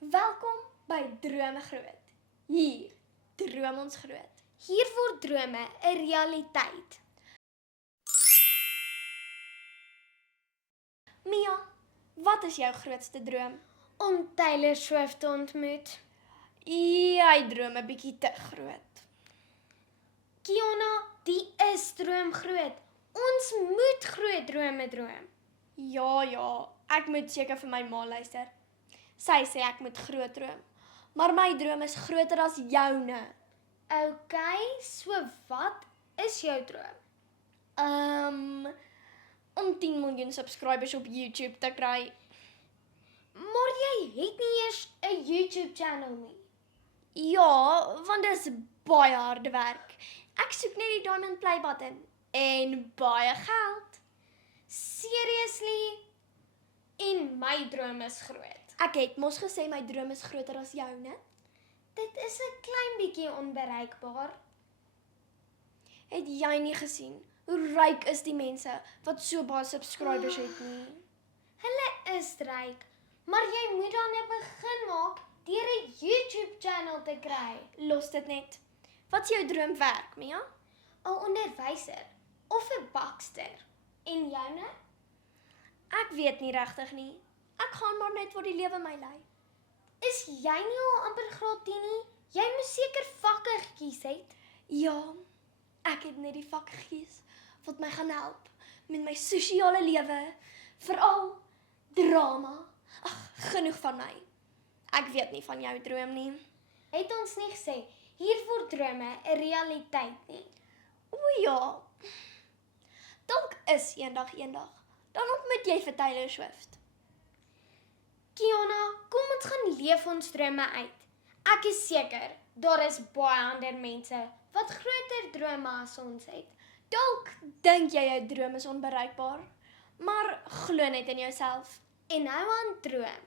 Welkom by Drome Groot. Hier droom ons groot. Hier word drome 'n realiteit. Mia, wat is jou grootste droom? Om Taylor Swift te ontmoet. Jy droom 'n bietjie te groot. Kiona, die is droomgroot. Ons moet groot drome droom. Ja, ek moet seker vir my ma luister. Sy sê ek moet groot droom, maar my droom is groter as joune. Okay, so wat is jou droom? Om 10 miljoen subscribers op YouTube te kry. Maar jy het nie eers 'n YouTube channel nie. Ja, want dis baie harde werk. Ek soek net die diamond play button en baie geld. Seriously? En my droom is groot. Ek het mos gesê my droom is groter as joune. Dit is 'n klein bietjie onbereikbaar. Het jy nie gesien hoe ryk is die mense wat so baie subscribers het nie? Hulle is ryk, maar jy moet dan net begin maak deur 'n YouTube channel te kry. Los dit net. Wat is jou droomwerk, Mia? 'n Onderwyser of 'n bakster. En joune? Ek weet nie regtig nie. Ek gaan maar net waar die lewe my lei. Is jy nie al amper graad 10 nie? Jy moes seker vakke gekies het. Ja, ek het net die vak gekies wat my gaan help met my sosiale lewe, veral drama. Ag, genoeg van my. Ek weet nie van jou droom nie. Het ons nie gesê hier word drome 'n realiteit nie. O ja. Dalk is eendag, dan ontmoet jy vir Taylor Swift. Kiona, kom ons gaan leef ons drome uit. Ek is seker, daar is baie ander mense wat groter drome as ons het. Dalk dink jy jou droom is onbereikbaar, maar glo net in jouself. En hou aan droom.